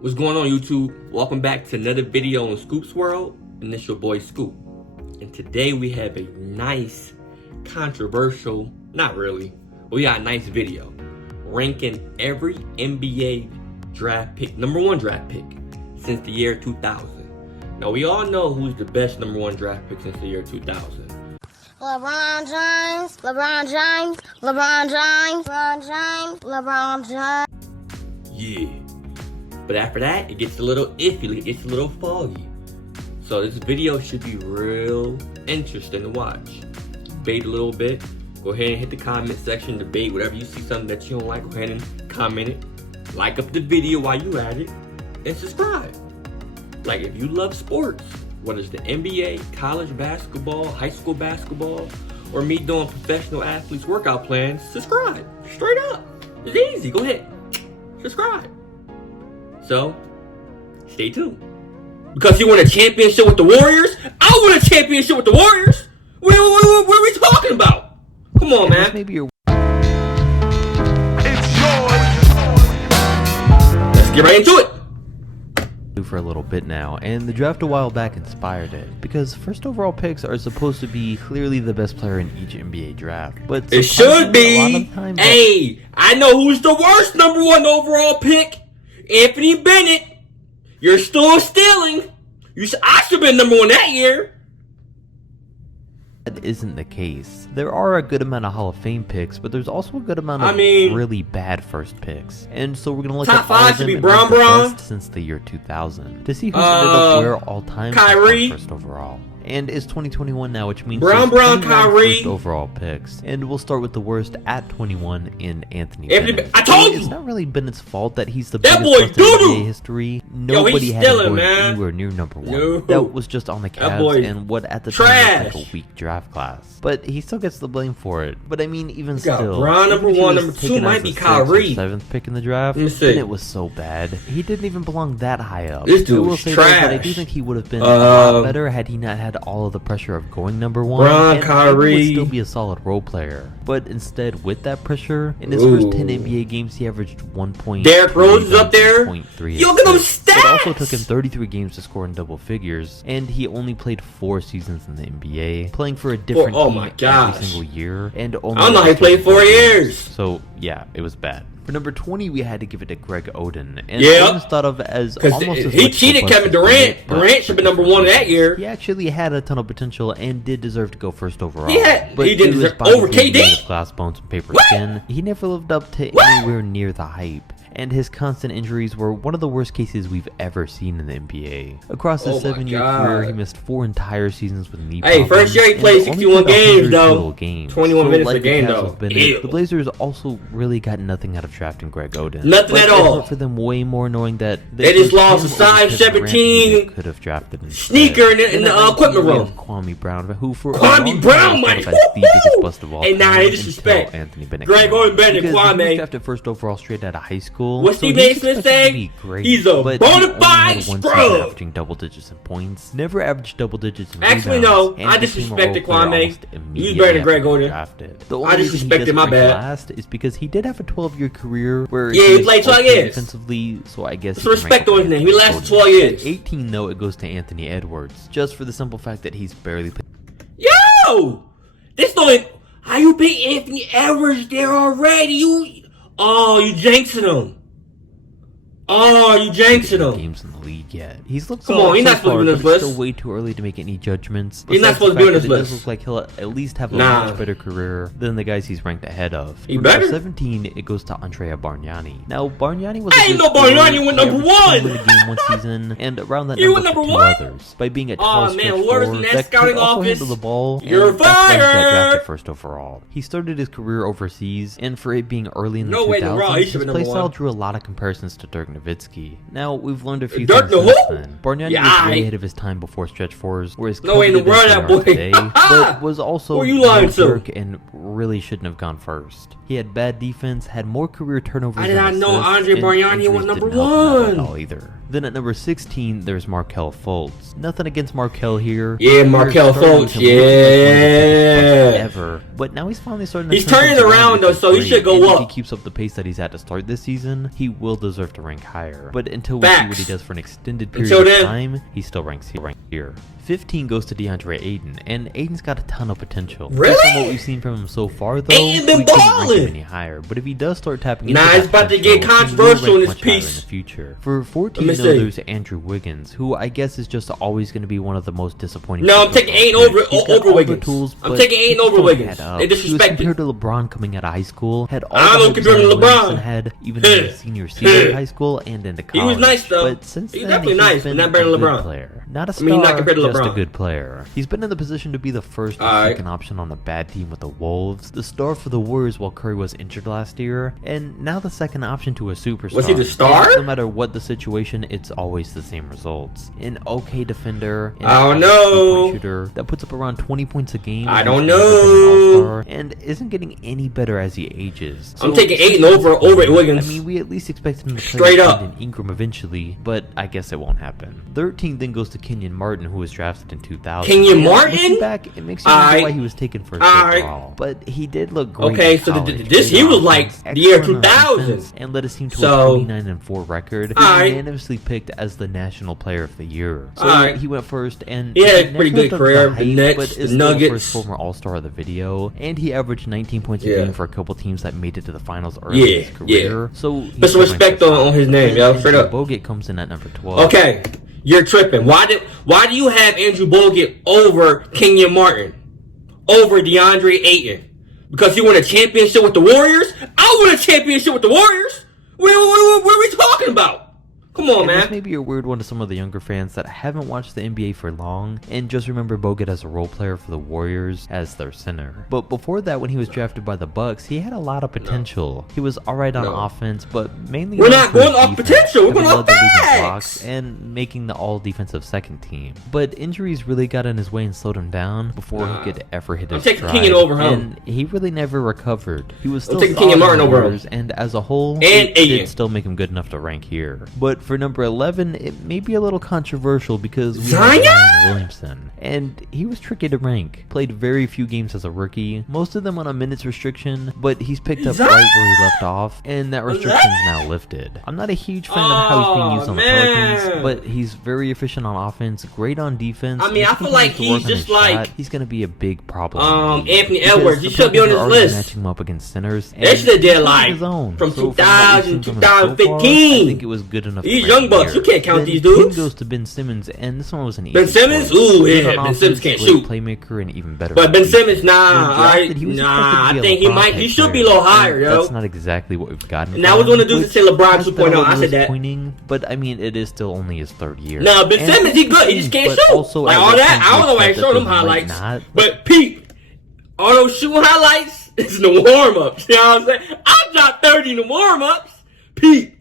What's going on, YouTube? Welcome back to another video on Scoop's World, and it's your boy Scoop. And today we have a nice, controversial, not really, but we got a nice video ranking every NBA draft pick, number one draft pick since the year 2000. Now we all know who's the best number one draft pick since the year 2000. LeBron James, LeBron James, LeBron James, LeBron James, LeBron James. Yeah. But after that, it gets a little iffy, it gets a little foggy. So this video should be real interesting to watch. Debate a little bit. Go ahead and hit the comment section, debate whatever you see something that you don't like, go ahead and comment it. Like up the video while you at it, and subscribe. Like if you love sports, whether it's the NBA, college basketball, high school basketball, or me doing professional athletes workout plans, subscribe. Straight up. It's easy, go ahead. Subscribe. So, stay tuned. Because you won a championship with the Warriors? I won a championship with the Warriors! What are we talking about? Come on, man. Maybe you're... It's yours. Let's get right into it. For a little bit now, and the draft a while back inspired it, because first overall picks are supposed to be clearly the best player in each NBA draft, but it should be. A lot of times hey, I know who's the worst number one overall pick. Anthony Bennett. You're still stealing. I should have been number one that year. That isn't the case. There are a good amount of Hall of Fame picks, but there's also a good amount of really bad first picks. And so we're gonna look top at all five of them should be and Brown the Brown best since the year 2000 to see who's ended up where all time Kyrie first overall. And it's 2021 now, which means Brown Kyrie first overall picks. And we'll start with the worst at 21 in Anthony Bennett. Bennett. I told you! It's not really Bennett's fault that he's the that biggest boy in NBA history. Nobody had him anywhere near number one. No. That was just on the Cavs and what at the time was like a weak draft class. But he still gets the blame for it. But I mean, even still, Brown number one, number two might be Kyrie. 7th pick in the draft, and it was so bad. He didn't even belong that high up. This dude was trash. But I do think he would have been a lot better had he not had all of the pressure of going number one. And Kyrie would still be a solid role player. But instead, with that pressure, in his first 10 NBA games, he averaged 1 point. Derrick Rose is up there. Yo, look at those stats. It also took him 33 games to score in double figures, and he only played 4 seasons in the NBA, playing for a different team every single year. And only I don't know how he played 4 years. So yeah, it was bad. For number 20, we had to give it to Greg Oden. And Oden's thought of as almost as he cheated Kevin Durant. Durant should have been number one that year. He actually had a ton of potential and did deserve to go first overall. But he did deserve over KD. Glass bones and paper skin. He never lived up to anywhere near the hype. And his constant injuries were one of the worst cases we've ever seen in the NBA. Across his 7-year career, he missed 4 entire seasons with knee problems. Hey, first year he played 61 games, though. 21 minutes a game, though. The Blazers also really got nothing out of drafting Greg Oden. Nothing at all. For them, way more knowing that they just lost a size 17 could have drafted sneaker in the equipment room. Kwame Brown, who for Kwame Brown, man, the biggest bust of all time. And now they disrespect Anthony Bennett. Greg Oden Bennett, Kwame. He drafted first overall straight out of high school. What's Steve A. Smith saying? He's a bona fide scrub. Averaging double digits in points, never averaged double digits in actually, rebounds, no, I disrespected Kwame. He's better than Greg Oden. I disrespected, my bad. Last is because he did have a 12-year career where he played 12 years defensively, so I guess so respect on his name. He lasted 12 years. At 18, though, it goes to Anthony Edwards, just for the simple fact that he's barely played. Yo, this don't. How you beat Anthony Edwards there already? You jinxing him. Oh, you jinxing him. Games in the league yet. He's looked Come on, he's not supposed to be on this list. It's still way too early to make any judgments. He's not supposed to be on this list. It does look like he'll at least have a much better career than the guys he's ranked ahead of. He better. 17, it goes to Andrea Bargnani. Now, Bargnani was Bargnani went number one. Win a game one season, and around that number one. Others by being a tall stretch whoever's in that scouting office, handle the ball. You're fired. Drafted first overall. He started his career overseas, and for it being early in the 2000s, his play style drew a lot of comparisons to Dirk Nowitzki. Now, we've learned a few things since then. Bargnani was way ahead of his time before stretch fours, whereas no way in the world that boy today, but was also Dirk and really shouldn't have gone first. He had bad defense, had more career turnovers. I did not know Andre Bargnani was number one. At all either. Then at number 16, there's Markelle Fultz. Nothing against Markelle here. Yeah, Markelle Fultz. Yeah. Ever, but now he's finally starting to. He's turning around though, so he should go up. If he keeps up the pace that he's had to start this season, he will deserve to rank high. higher. But until we see what he does for an extended period of time, he still ranks here. 15 goes to DeAndre Ayton, and Ayton's got a ton of potential. Really? Based on what we've seen from him so far, though, Ayton been we can't rank him balling any higher. But if he does start tapping into it's about to get controversial in this piece. In the future. For 14, though, there's Andrew Wiggins, who I guess is just always going to be one of the most disappointing. No, I'm taking Ayton over Wiggins. I'm taking Ayton over Wiggins. They disrespected. Compared to LeBron coming out of high school, had all I don't compare him to LeBron. Had even in his senior season of high school and into college. He was nice though. But since he's then, definitely nice, but not better than LeBron. Player. Not a star, not compared to just LeBron. a good player. He's been in the position to be the first or second option on a bad team with the Wolves, the star for the Warriors while Curry was injured last year, and now the second option to a superstar. Was he the star? And no matter what the situation, it's always the same results. An okay defender, I don't know, shooter that puts up around 20 points a game. I don't know, and isn't getting any better as he ages. So I'm taking Ayton over Wiggins. I mean, we at least expected him to play straight up in Ingram eventually, but I guess it won't happen. 13 then goes to Kenyon Martin, who was drafted in 2000. Kenyon Martin? Looking back, it makes you wonder why he was taken first overall. But he did look great. Okay, so he was like the year 2000 and led his team to a 29-4 record. He was unanimously picked as the National Player of the Year. So he went first, and he had a pretty good career. The Nets, but is the Nuggets, the first former All-Star of the video, and he averaged 19 points a game for a couple teams that made it to the finals early in his career. So put some respect on his name, yo. Straight up. Bogut comes in at number 12. Okay, you're tripping. Why do you have Andrew Bogut over Kenyon Martin, over DeAndre Ayton? Because he won a championship with the Warriors? I won a championship with the Warriors. What are we talking about? Come on, man. This may be a weird one to some of the younger fans that haven't watched the NBA for long and just remember Bogut as a role player for the Warriors as their center. But before that, when he was drafted by the Bucks, he had a lot of potential. He was alright on offense, but mainly we're not going off potential. We're going off facts. And making the all-defensive second team. But injuries really got in his way and slowed him down before he could ever hit his stride. I'm taking Kenyon over him. And he really never recovered. He was still taking Kenyon Martin over him. And as a whole, it did still make him good enough to rank here. But for number 11, it may be a little controversial because we Zion Williamson, and he was tricky to rank. Played very few games as a rookie, most of them on a minutes restriction, but he's picked up right where he left off, and that restriction is now lifted. I'm not a huge fan of how he's being used on the Pelicans, but he's very efficient on offense, great on defense. I mean, I feel like he's just like he's going to be a big problem. Anthony Edwards, he should be on this list. Matching him up against centers. They should have did like from 2000 2015. I think it was good enough. These young bucks, you can't count these dudes. Goes to Ben Simmons, and this one was an easy Ben Simmons? choice. Ooh, yeah, Ben Simmons can't shoot. Playmaker and even better. But Ben Simmons, I think he should be a little higher, yo. That's not exactly what we've gotten. And I was going to do to say LeBron 2.0. I said that. But I mean, it is still only his third year. No, Ben Simmons, he's good. He just can't shoot. Also, like all that, I don't know why I showed him highlights. But Pete, all those shooting highlights is in the warm-ups. You know what I'm saying? I dropped 30 in the warm-ups. Pete.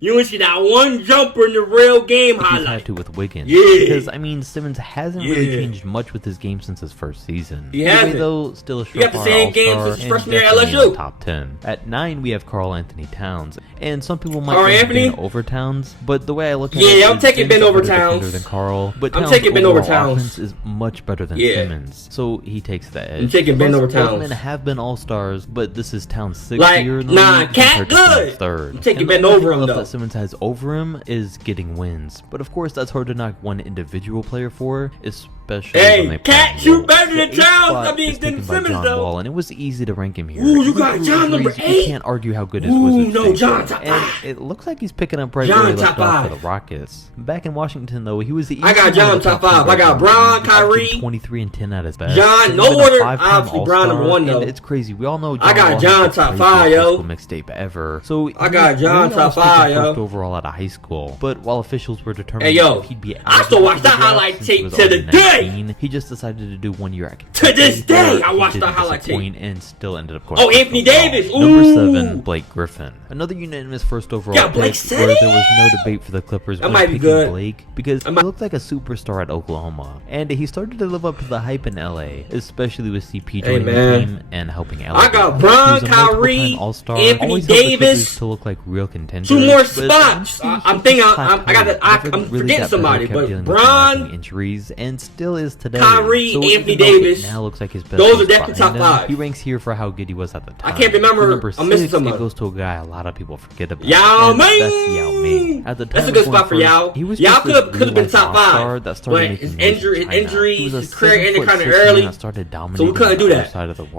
You want to see that one jumper in the real game highlight. He's had to with Wiggins. Yeah. Because, I mean, Simmons hasn't really changed much with his game since his first season. He hasn't. Though, still a he got the same game since his freshman year at LSU. Top 10. At 9, we have Karl Anthony Towns. And some people might rank Ben over Towns, but the way I look at it, I'm taking Ben over Towns. Than Karl, but I'm taking Ben over Towns. Offense is much better than Simmons, so he takes the edge. I'm taking Ben over Towns. Men have been all-stars, but this is Towns' 6th year in the league. Cat good. Third. I'm taking Ben over him though. That Simmons has over him is getting wins, but of course that's hard to knock one individual player for, especially when they play. Cat shoot better than Towns. I mean, than Simmons though. Wall, and it was easy to rank him here. Ooh, you got John number 8. You can't argue how good his Wizards no, John top 5. It looks like he's picking up right where he left off for the Rockets. Back in Washington though, he was the. I got John top 5. I got Bron, Kyrie, 23 and 10 at his best. John, no order. Obviously, Bron number 1 though. It's crazy. We all know. I got John top 5, yo. Mixtape ever. So I got John top 5, yo. First overall out of high school, but while officials were determined if he'd be, I still watch that highlight tape to the day. He just decided to do 1 year at Kentucky. To this day, I watched that highlight tape and still ended up. Oh, Anthony Davis. Number 7, Blake Griffin. Another unanimous first overall pick where there was no debate for the Clippers when picking Blake because he looked like a superstar at Oklahoma, and he started to live up to the hype in LA, especially with CP joining the team and helping LA. I got Bron, Kyrie, Anthony Davis to look like real contenders. 2 more spots. I'm forgetting somebody, but Bron, injuries and still still is today. Kyrie, so Anthony Davis. Now looks like his best. Those are definitely top 5. He ranks here for how good he was at the time. I can't remember. Number 6, I'm missing someone. It goes to a guy a lot of people forget about. Yao Ming. That's Yao Ming. At the time, that's a good spot for Yao. Yao could have been top 5. But his injuries, his career ended kind of early. So we couldn't do that.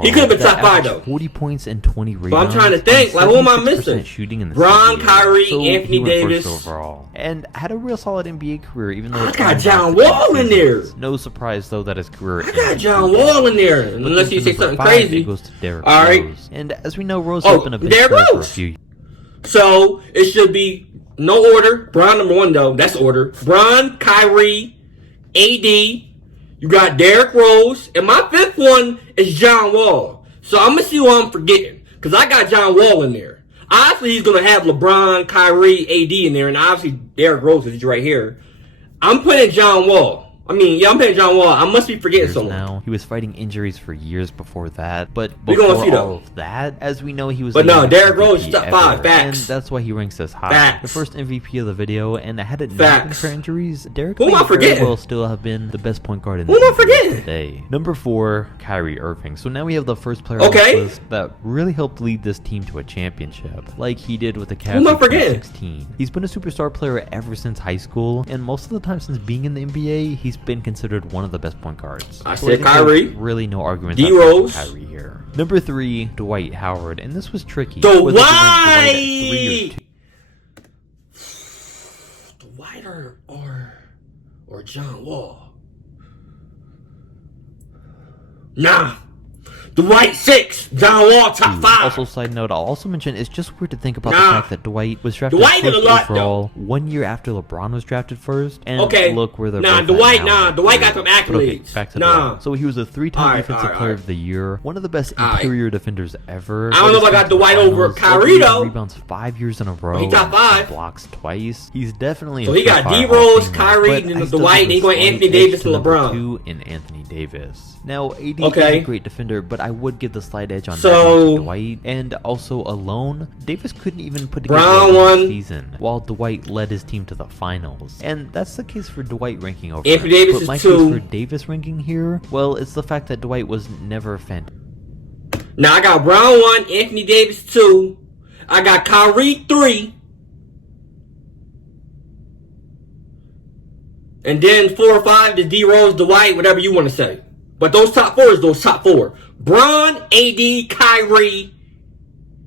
He could have been top 5 though. 40 points and 20 rebounds. But I'm trying to think, like, who am I missing? Shooting in the Bron, Kyrie, so Anthony Davis. Overall. And had a real solid NBA career, even though I got John Wall in there. No surprise though that his career. I got John Wall in there, unless you say something crazy. It goes to Derrick Rose. Rose. And as we know, Rose has been a big star for a few years. So it should be no order. Bron number 1 though. That's order. Bron, Kyrie, AD. You got Derrick Rose, and my 5th one is John Wall. So I'm gonna see what I'm forgetting, cause I got John Wall in there. Obviously, he's gonna have LeBron, Kyrie, AD in there, and obviously Derrick Rose is right here. I'm putting John Wall. I'm putting John Wall. I must be forgetting someone. Now, he was fighting injuries for years before that, but we're before gonna see all of that, as we know, he was. But no, Derrick Rose is top 5. Facts. And that's why he ranks as high. Facts. The first MVP of the video, and had it not been for injuries, Derrick Who am I forgetting? Will still have been the best point guard in the NBA today. Number 4, Kyrie Irving. So now we have the first player on this list that really helped lead this team to a championship, like he did with the Cavs in 2016. He's been a superstar player ever since high school, and most of the time since being in the NBA, he's been considered one of the best point guards. I said Kyrie. Really no argument. D Rose. Kyrie here. Number 3, Dwight Howard, and this was tricky. Dwight or John Wall. Nah. Dwight 6, John Wall top 5. Also, side note, I'll also mention it's just weird to think about the fact that Dwight was drafted first overall 1 year after LeBron was drafted first. And look where they're Dwight got some accolades. Back to Dwight. So he was a 3-time Defensive Player of the Year, one of the best interior defenders ever. I don't know if I got Dwight over Kyrie though. Rebounds 5 years in a row. He top 5. Blocks twice. He's definitely. So he got D Rose, Kyrie, and Dwight, and he going Anthony Davis and LeBron. 2 and Anthony Davis. Now AD is a great defender, but I would give the slight edge on Dwight. And also alone, Davis couldn't even put together a season, while Dwight led his team to the finals. And that's the case for Dwight ranking over Anthony Davis but my is 2. case for Davis ranking here, well, it's the fact that Dwight was never fantastic. Now I got Brown 1, Anthony Davis 2. I got Kyrie 3. And then 4 or 5 to D Rose, Dwight, whatever you want to say. But those top 4 is those top 4. Bron, AD, Kyrie,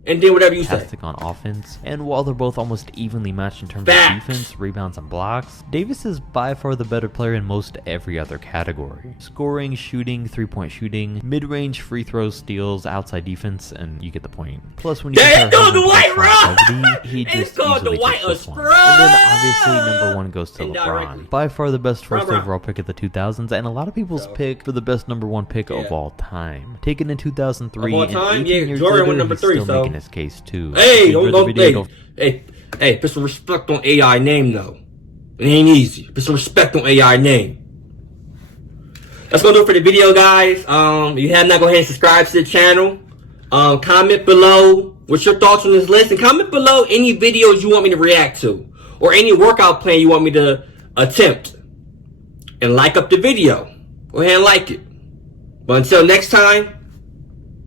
and then whatever you say. Fantastic on offense. And while they're both almost evenly matched in terms of defense, rebounds, and blocks, Davis is by far the better player in most every other category. Scoring, shooting, 3-point shooting, mid-range free throws, steals, outside defense, and you get the point. Plus, when you compare Dwight, he just easily takes this one. And then obviously number 1 goes to LeBron. By far the best first overall pick of the 2000s, and a lot of people's pick for the best number 1 pick of all time. Taken in 2003, and 18 years later, he's still making his case too. Hey, put some respect on AI name though. It ain't easy. Put some respect on AI name. That's gonna do it for the video, guys. If you have not, go ahead and subscribe to the channel. Comment below what's your thoughts on this list, and comment below any videos you want me to react to, or any workout plan you want me to attempt. And like up the video. Go ahead and like it. But until next time,